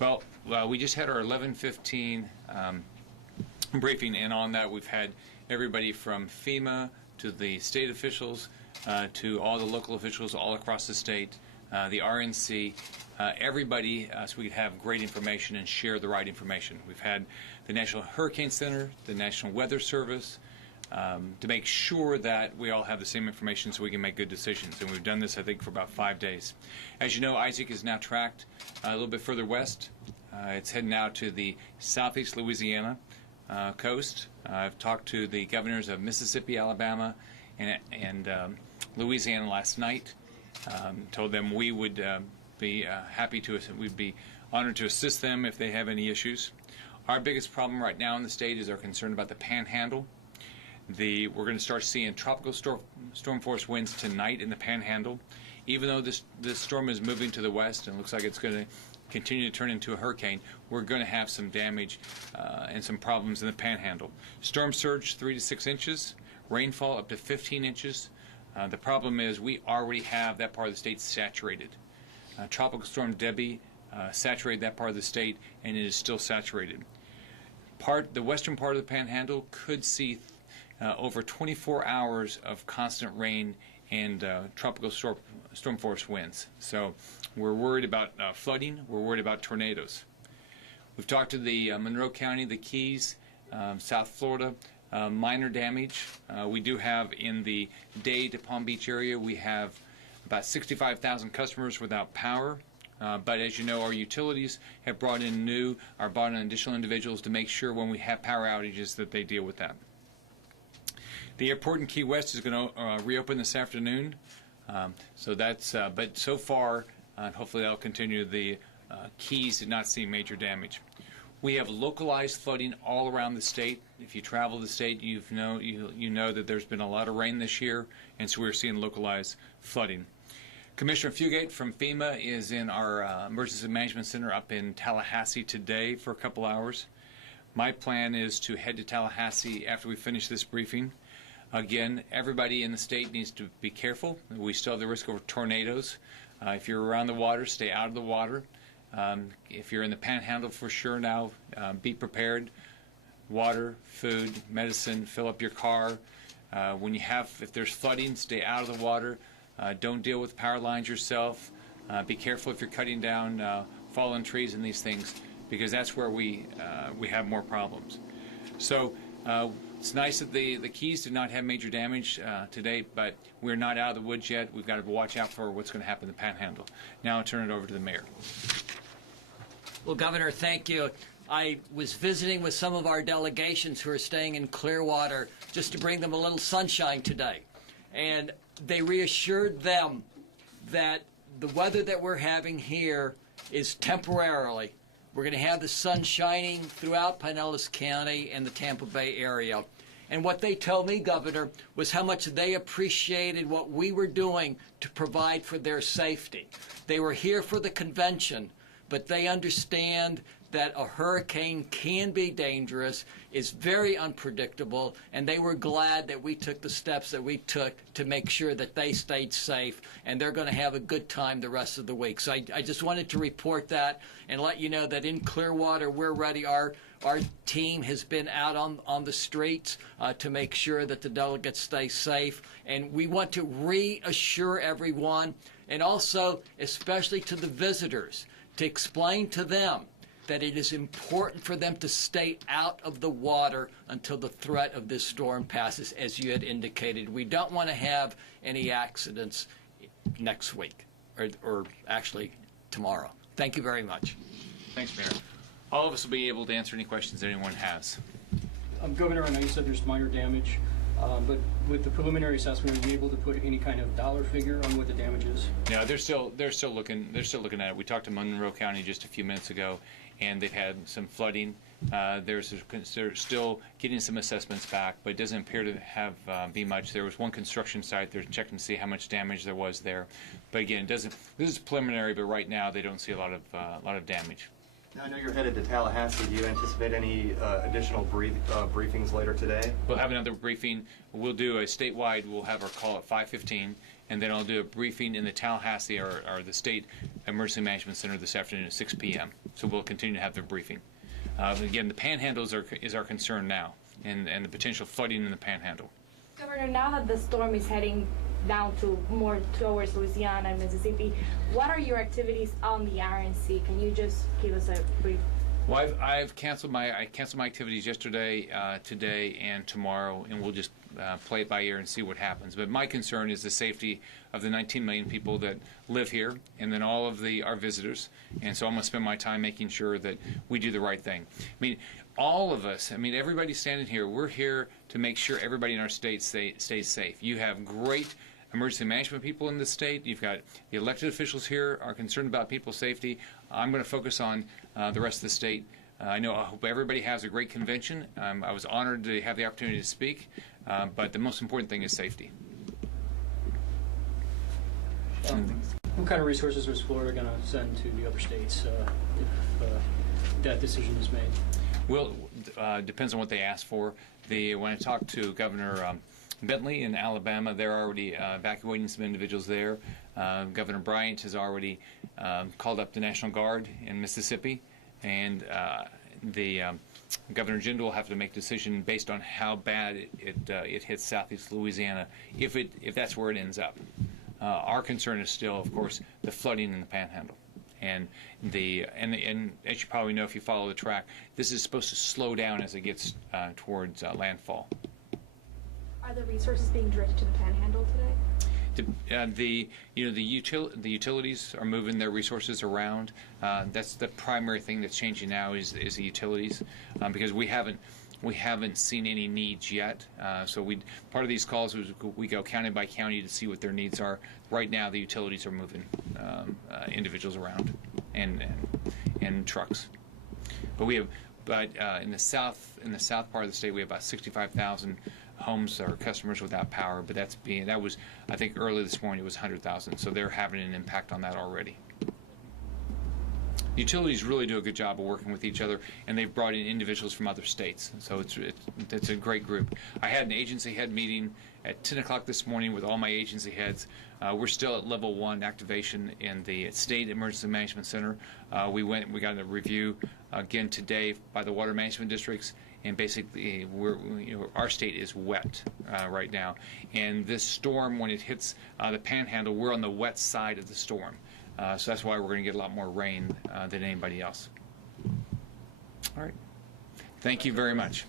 Well, we just had our 11:15 briefing, and on that we've had everybody from FEMA to the state officials to all the local officials all across the state, the RNC, everybody, so we could have great information and share the right information. We've had the National Hurricane Center, the National Weather Service, to make sure that we all have the same information so we can make good decisions. And we've done this, I think, for about 5 days. As you know, Isaac is now tracked a little bit further west. It's heading out to the southeast Louisiana coast. I've talked to the governors of Mississippi, Alabama, and Louisiana last night. Told them we would be we'd be honored to assist them if they have any issues. Our biggest problem right now in the state is our concern about the Panhandle. We're going to start seeing tropical storm force winds tonight in the Panhandle. Even though this storm is moving to the west and looks like it's going to continue to turn into a hurricane, we're going to have some damage and some problems in the Panhandle. Storm surge 3 to 6 inches, rainfall up to 15 inches. The problem is we already have that part of the state saturated. Tropical Storm Debbie saturated that part of the state, and it is still saturated. The western part of the Panhandle could see over 24 hours of constant rain and tropical storm force winds. So we're worried about flooding. We're worried about tornadoes. We've talked to the Monroe County, the Keys, South Florida, minor damage. We do have in the Dade to Palm Beach area, we have about 65,000 customers without power. But as you know, our utilities have brought in additional individuals to make sure when we have power outages that they deal with that. The airport in Key West is going to reopen this afternoon. So that's, but so far, hopefully that'll continue. The Keys did not see major damage. We have localized flooding all around the state. If you travel the state, you know that there's been a lot of rain this year, and so we're seeing localized flooding. Commissioner Fugate from FEMA is in our Emergency Management Center up in Tallahassee today for a couple hours. My plan is to head to Tallahassee after we finish this briefing. Again, everybody in the state needs to be careful. We still have the risk of tornadoes. If you're around the water, stay out of the water. If you're in the Panhandle, for sure now, be prepared. Water, food, medicine, fill up your car. If there's flooding, stay out of the water. Don't deal with power lines yourself. Be careful if you're cutting down fallen trees and these things, because that's where we have more problems. So it's nice that the Keys did not have major damage today, but we're not out of the woods yet. We've got to watch out for what's going to happen in the Panhandle. Now I'll turn it over to the mayor. Well, Governor, thank you. I was visiting with some of our delegations who are staying in Clearwater just to bring them a little sunshine today. And they reassured them that the weather that we're having here is temporarily. We're going to have the sun shining throughout Pinellas County and the Tampa Bay area. And what they told me, Governor, was how much they appreciated what we were doing to provide for their safety. They were here for the convention, but they understand that a hurricane can be dangerous, is very unpredictable, and they were glad that we took the steps that we took to make sure that they stayed safe, and they're going to have a good time the rest of the week. So I just wanted to report that and let you know that in Clearwater, we're ready. Our team has been out on the streets to make sure that the delegates stay safe, and we want to reassure everyone, and also especially to the visitors, to explain to them that it is important for them to stay out of the water until the threat of this storm passes, as you had indicated. We don't want to have any accidents next week, or actually tomorrow. Thank you very much. Thanks, Mayor. All of us will be able to answer any questions that anyone has. Governor, I know you said there's minor damage, but with the preliminary assessment, are you able to put any kind of dollar figure on what the damage is? Yeah, they're still looking at it. We talked to Monroe County just a few minutes ago, and they've had some flooding. They're still getting some assessments back, but it doesn't appear to have be much. There was one construction site. They're checking to see how much damage there was there, but again, this is preliminary. But right now, they don't see a lot of damage. Now, I know you're headed to Tallahassee. Do you anticipate any additional briefings later today? We'll have another briefing. We'll do a statewide. We'll have our call at 5:15, and then I'll do a briefing in the Tallahassee or the State Emergency Management Center this afternoon at 6 p.m. So we'll continue to have the briefing. Again, the Panhandle is our concern now, and the potential flooding in the Panhandle. Governor, now that the storm is heading down to more towards Louisiana and Mississippi, what are your activities on the Iron Sea? Can you just give us a brief? Well, I've canceled my activities yesterday, today, and tomorrow, and we'll just play it by ear and see what happens. But my concern is the safety of the 19 million people that live here, and then all of our visitors. And so I'm going to spend my time making sure that we do the right thing. I mean, all of us, I mean, everybody standing here, we're here to make sure everybody in our state stays safe. You have great emergency management people in the state. You've got the elected officials here are concerned about people's safety. I'm going to focus on the rest of the state. I hope everybody has a great convention. I was honored to have the opportunity to speak, but the most important thing is safety. What kind of resources is Florida going to send to the other states if that decision is made? Well, depends on what they ask for. When I talked to Governor Bentley in Alabama, they're already evacuating some individuals there. Governor Bryant has already called up the National Guard in Mississippi, and the Governor General will have to make a decision based on how bad it hits southeast Louisiana, if that's where it ends up. Our concern is still, of course, the flooding in the Panhandle. And as you probably know if you follow the track, this is supposed to slow down as it gets towards landfall. Are the resources being directed to the Panhandle today? The utilities are moving their resources around. That's the primary thing that's changing now is the utilities, because we haven't seen any needs yet. So part of these calls is we go county by county to see what their needs are. Right now, the utilities are moving individuals around and trucks. But in the south part of the state, we have about 65,000 homes or customers without power. But that was I think early this morning it was 100,000. So they're having an impact on that already. Utilities really do a good job of working with each other, and they've brought in individuals from other states. So it's a great group. I had an agency head meeting at 10 o'clock this morning with all my agency heads. We're still at level 1 activation in the State Emergency Management Center. We got a review again today by the water management districts, and basically our state is wet right now. And this storm, when it hits the Panhandle, we're on the wet side of the storm. So that's why we're going to get a lot more rain than anybody else. All right. Thank you very much.